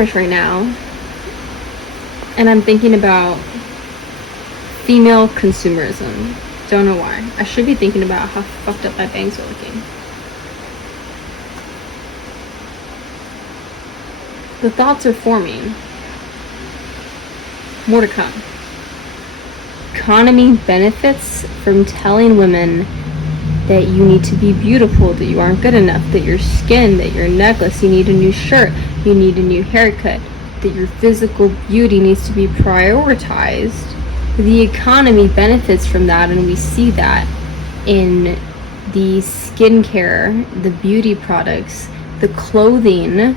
right now, and I'm thinking about female consumerism. Don't know why. I should be thinking about how fucked up my bangs are looking. The thoughts are forming. More to come. Economy benefits from telling women that you need to be beautiful, that you aren't good enough, that your skin, that your necklace, you need a new shirt, you need a new haircut, that your physical beauty needs to be prioritized. The economy benefits from that, and we see that in the skincare, the beauty products, the clothing.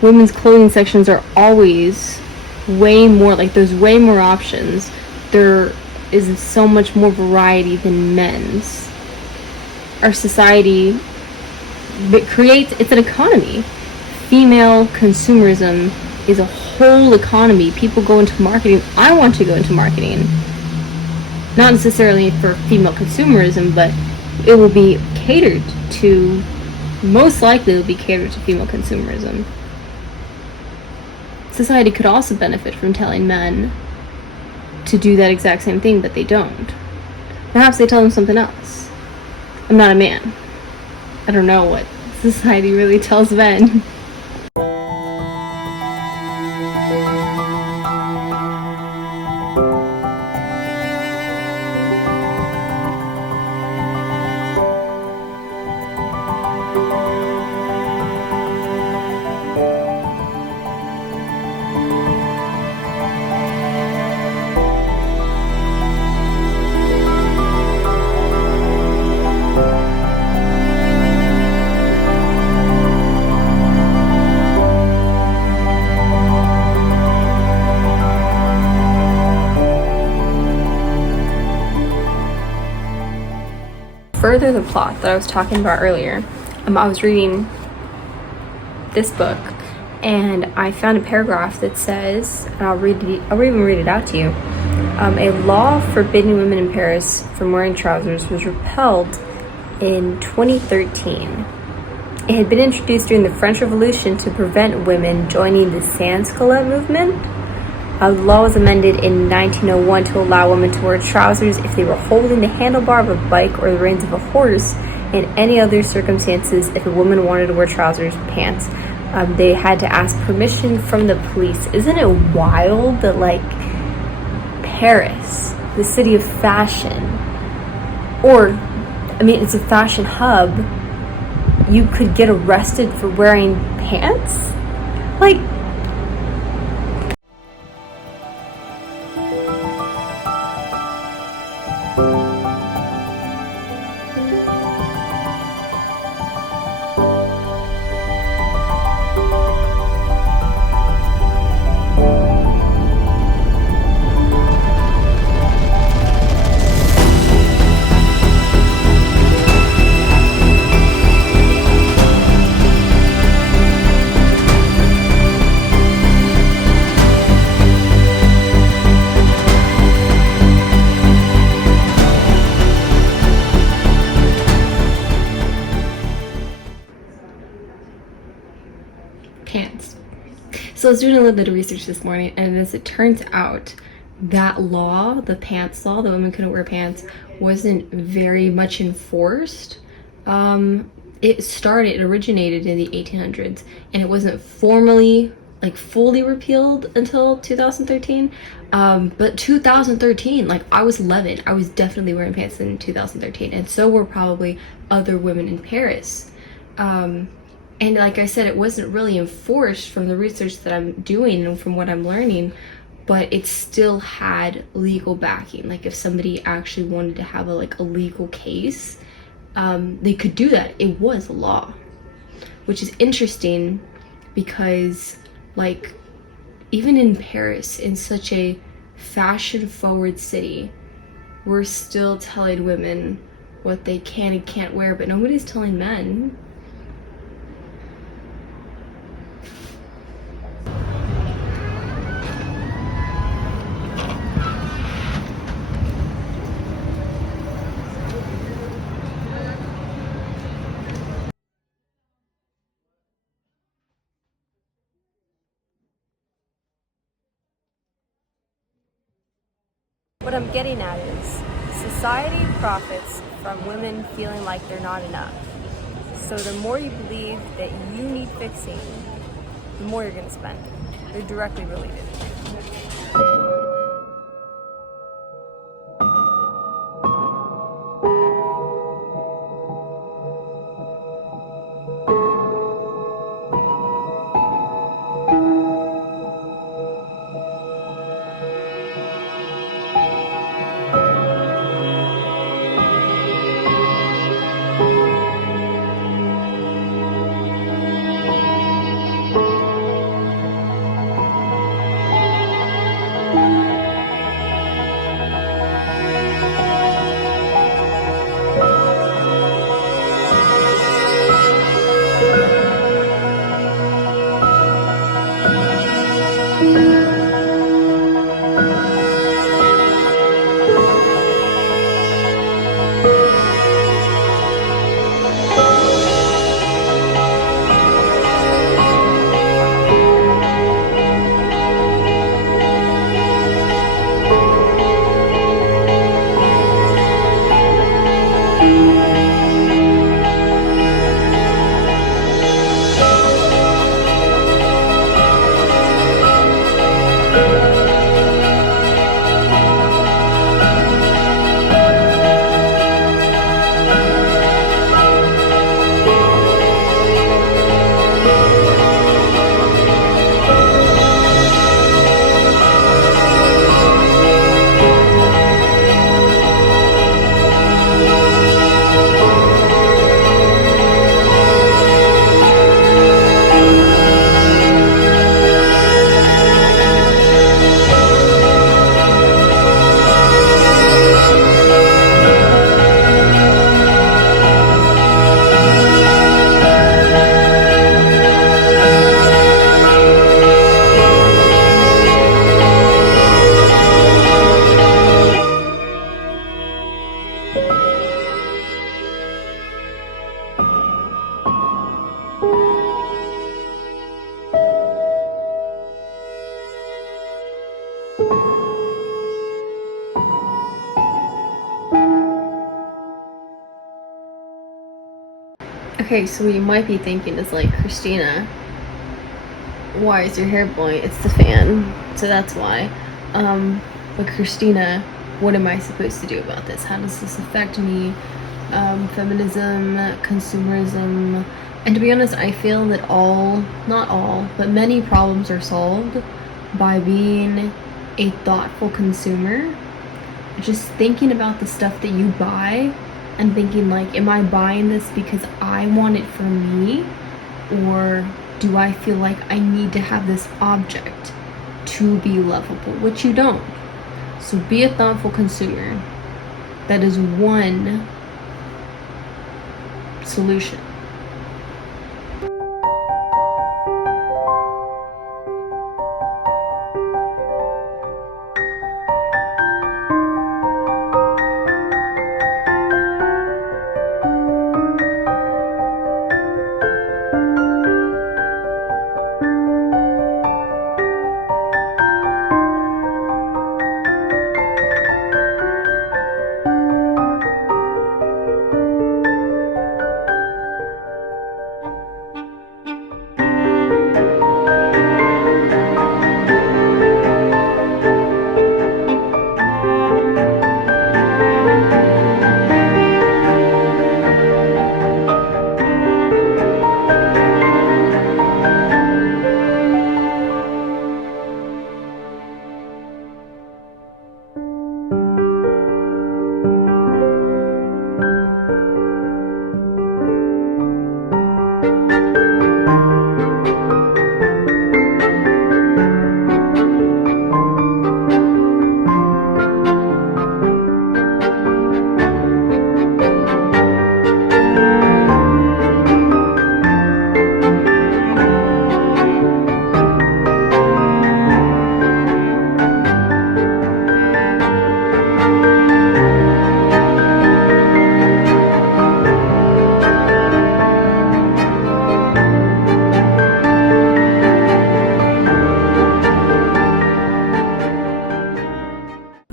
Women's clothing sections are always way more, like there's way more options. There is so much more variety than men's. Our society, it's an economy. Female consumerism is a whole economy. People go into marketing. I want to go into marketing. Not necessarily for female consumerism, but it will be catered to, most likely it will be catered to female consumerism. Society could also benefit from telling men to do that exact same thing, but they don't. Perhaps they tell them something else. I'm not a man. I don't know what society really tells men. Further the plot that I was talking about earlier, I was reading this book and I found a paragraph that says, and I'll even read it out to you. A law forbidding women in Paris from wearing trousers was repealed in 2013. It had been introduced during the French Revolution to prevent women joining the sans-culotte movement. The law was amended in 1901 to allow women to wear trousers if they were holding the handlebar of a bike or the reins of a horse. In any other circumstances, if a woman wanted to wear trousers, pants, they had to ask permission from the police. Isn't it wild that, like, Paris, the city of fashion, it's a fashion hub, you could get arrested for wearing pants? Like, pants. So I was doing a little bit of research this morning, and as it turns out, that law, the pants law, that women couldn't wear pants, wasn't very much enforced. It originated in the 1800s, and it wasn't formally, like, fully repealed until 2013. But 2013, like, I was 11, I was definitely wearing pants in 2013, and so were probably other women in Paris. And like I said, it wasn't really enforced from the research that I'm doing and from what I'm learning, but it still had legal backing. Like, if somebody actually wanted to have a legal case, they could do that. It was a law, which is interesting because, like, even in Paris, in such a fashion-forward city, we're still telling women what they can and can't wear, but nobody's telling men. What I'm getting at is society profits from women feeling like they're not enough. So the more you believe that you need fixing, the more you're going to spend. They're directly related. Okay, so what you might be thinking is like, Christina, why is your hair blowing? It's the fan, so that's why. But Christina, what am I supposed to do about this? How does this affect me? Feminism, consumerism, and to be honest, I feel that not all, but many problems are solved by being a thoughtful consumer. Just thinking about the stuff that you buy and thinking like, am I buying this because I want it for me, or do I feel like I need to have this object to be lovable, which you don't. So be a thoughtful consumer. That is one solution.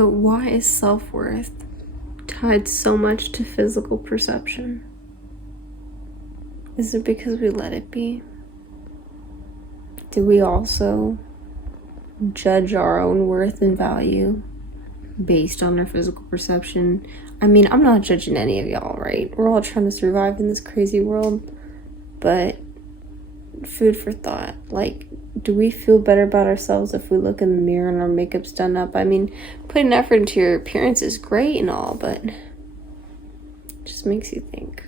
But why is self-worth tied so much to physical perception? Is it because we let it be? Do we also judge our own worth and value based on our physical perception? I mean, I'm not judging any of y'all, right? We're all trying to survive in this crazy world, but food for thought. Like, do we feel better about ourselves if we look in the mirror and our makeup's done up? I mean, putting effort into your appearance is great and all, but it just makes you think.